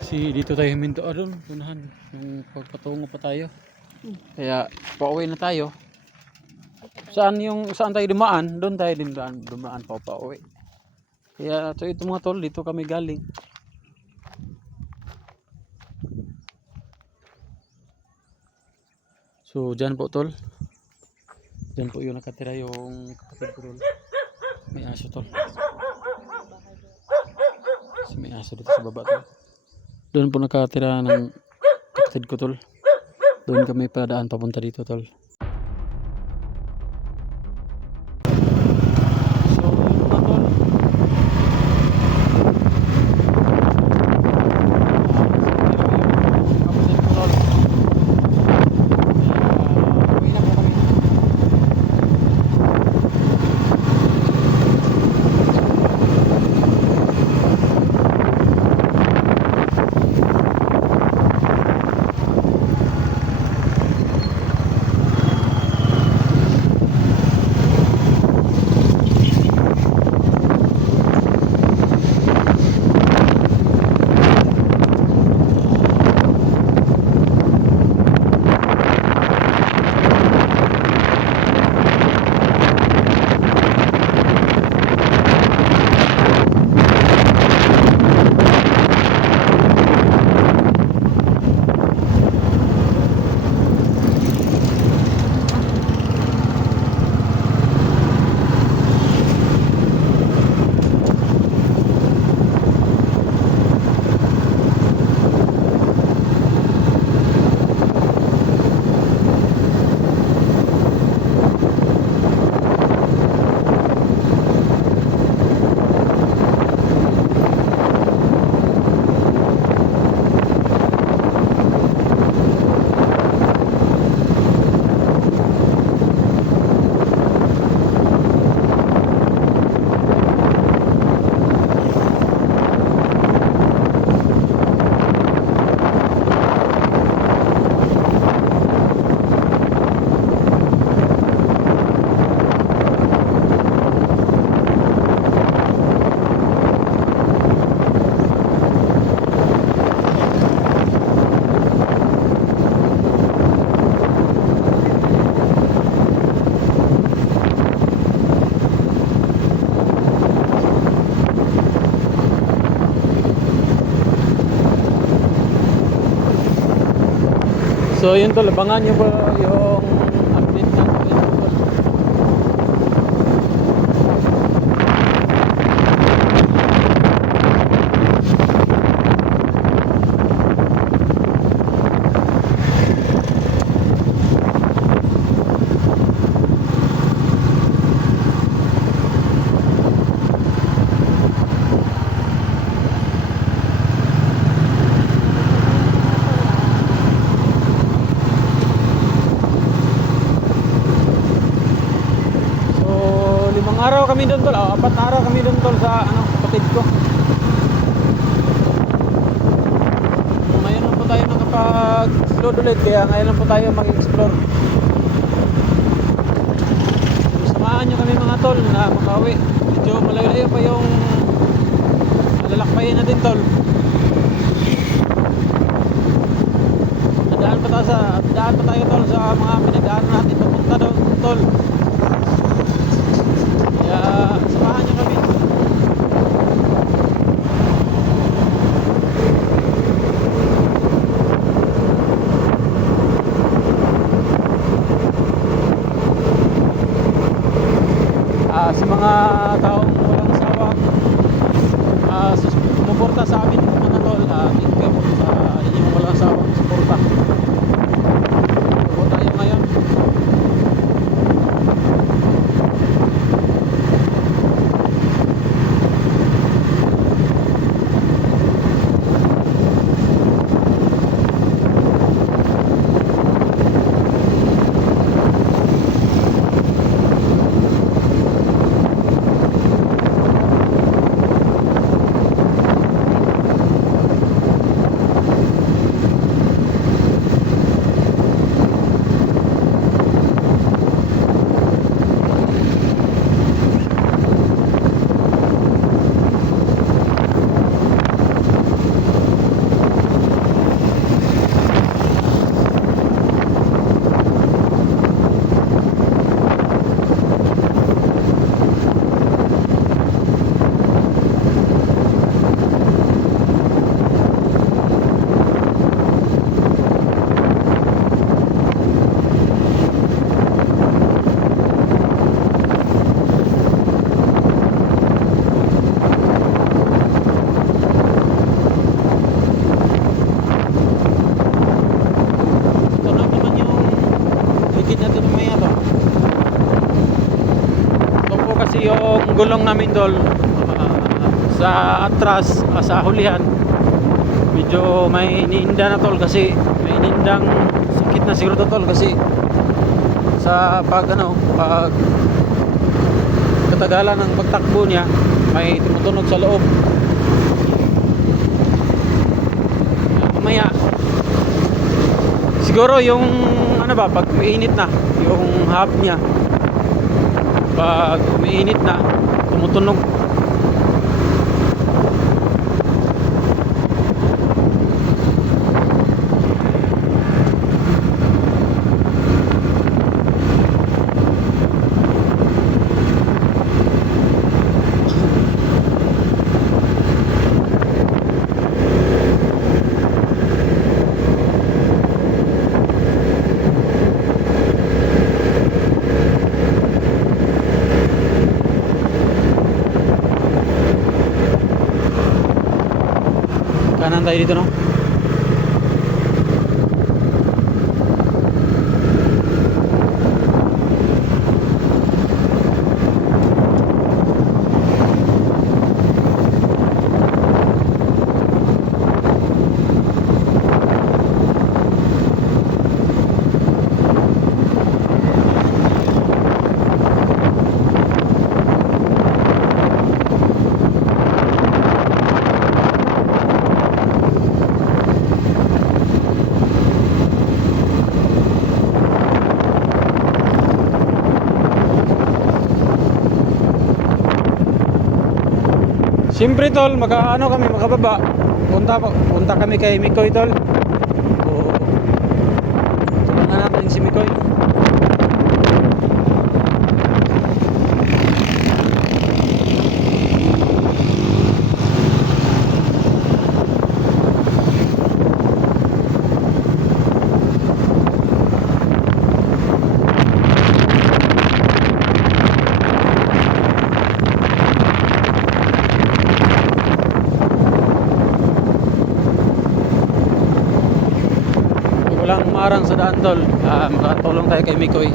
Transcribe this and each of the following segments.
Kasi dito tayo huminto doon, unahan, yung pagpatungo pa tayo. Kaya pauwi na tayo. Saan tayo dumaan? Doon tayo din dumaan pa pauwi. Kaya ito mga tol, dito kami galing. So dyan po tol. Dyan po yung nakatira yung kapatid ko tol. May aso tol. Kasi may aso dito sa baba tol. Doon po nakatira ng kapatid ko tol. Doon kami padaan papunta dito tol. So yun tol, abangan nyo po yung update ng tol. Araw kami doon tol, 4 na araw kami doon tol sa kapatid ko. Ngayon lang po tayo nakapag-load ulit, kaya ngayon lang po tayo mag-explore. Samahan nyo kami mga tol na makauwi. Medyo malayo-layo pa yung lalakbayin natin tol. Daan pa tayo tol sa mga pinagdaan natin papunta doon tol. Kaya samahan nyo kami. Sa mga taong walang sawa, sumuporta sa amin mga tol, thank you po sa inyong walang sawang suporta. Tayo ngayon yung gulong namin dol sa atras, sa hulihan, medyo may iniinda na tol, kasi may inindang sakit na siguro to, tol, kasi sa pag katagalan ng pagtakbo niya, may tumutunog sa loob. Mamaya siguro yung pag umiinit na yung hub niya, pag umiinit na tumutunog. Kanan tayo dito, no? Siyempre tol, kami makababa. Punta kami kay Mikoy tol. O, tulungan natin si Mikoy. Walang umarang sa daan tol, makatulong tayo kay Mikoy.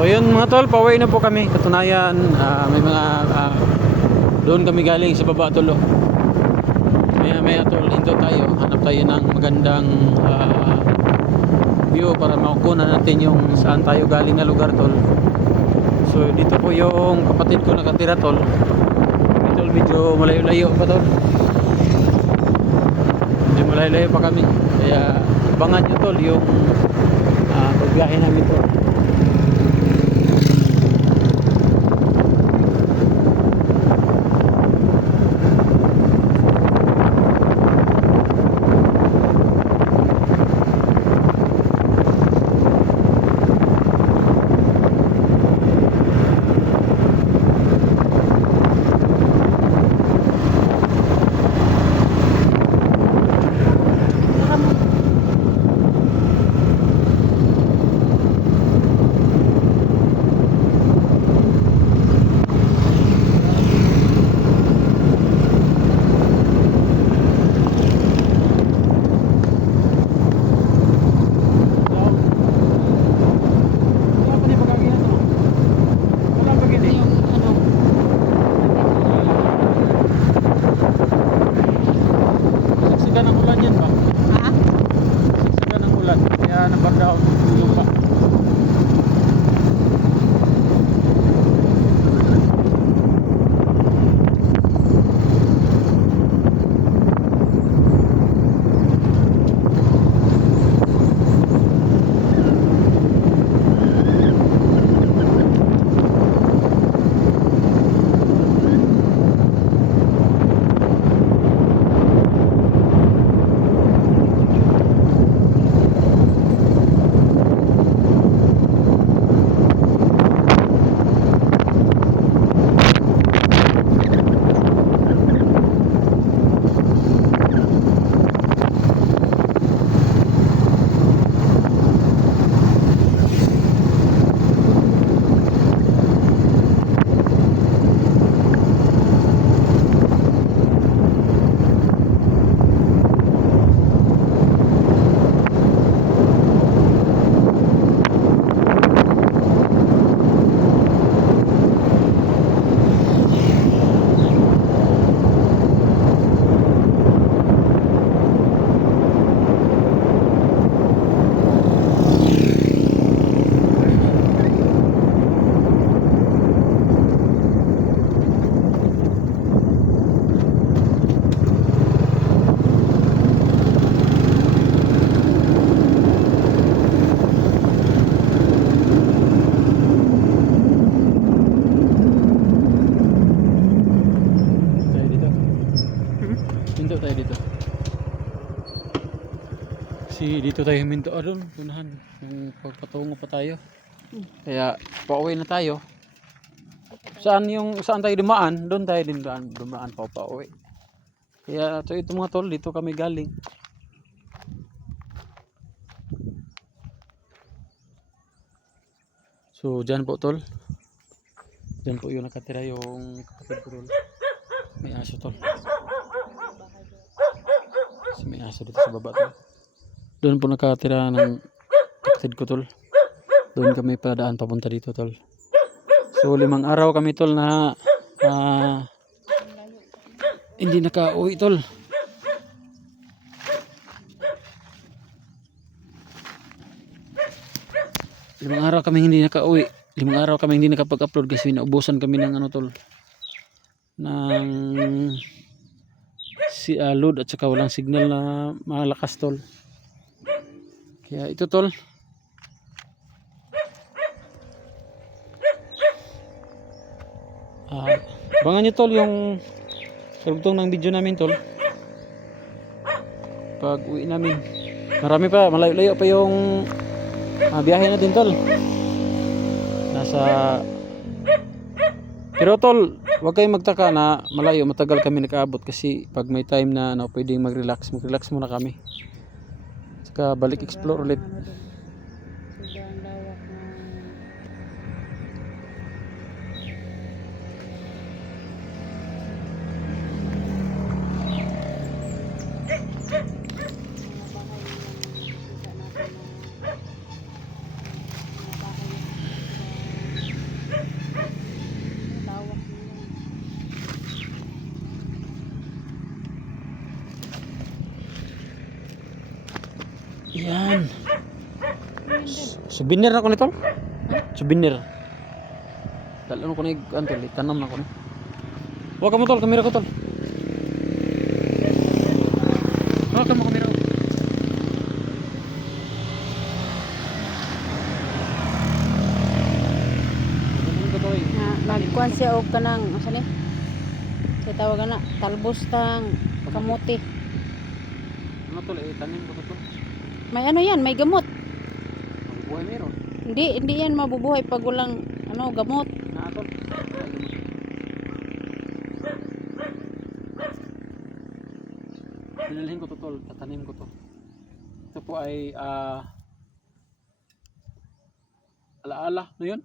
So yun mga tol, pauwi na po kami. Katunayan, may mga doon kami galing sa baba tol. Maya tol, hinto tayo. Hanap tayo ng magandang view para makukunan natin yung saan tayo galing na lugar tol. So dito po yung kapatid ko nakatira tol. Dito medyo malayo-layo pa tol. Medyo malayo-layo pa kami. Kaya abangan nyo tol yung pagbiyahe namin tol. Dito tayo huminto doon, unahan yung pagpatungo pa tayo. Kaya pauwi na tayo. Saan tayo dumaan? Doon tayo din dumaan pauwi. Kaya ito mga tol, dito kami galing. So dyan po tol. Dyan po yung nakatira yung kapatid ko tol. May aso tol. May aso dito sa baba tol. Doon po nakatira ng kapatid ko tol. Doon kami padaan papunta dito tol. So 5 araw kami tol na hindi nakauwi tol. 5 araw kami hindi nakauwi. 5 araw kami hindi nakapag-upload kasi naubusan kami ng tol. Ng load at saka walang signal na malakas tol. Kaya ito tol. Abangan nyo tol yung sarugtong ng video namin tol. Pag uwi namin. Marami pa, malayo-layo pa yung biyahe natin tol. Pero tol, huwag kayong magtaka na malayo, matagal kami nakaabot kasi pag may time na pwedeng mag-relax muna kami. Saka balik explore ulit. Yan. Souvenir na ko nito. Souvenir. Dalo ko ni antol, tanam na ko ni. Wa ka mo tol, kamera ko tol. Wa ka mo kamera ko. Nagkuhan siya og kanang asa ni? Sa tawag na talbos tang kamote. Ano tol, tanim ko to tol. May ano yan, may gamot. Buhay meron. Hindi yan mabubuhay pag walang ano gamot. Na tol. Pinalhin ko to tol, tatanim ko to. Ito po ay alaala, no yun?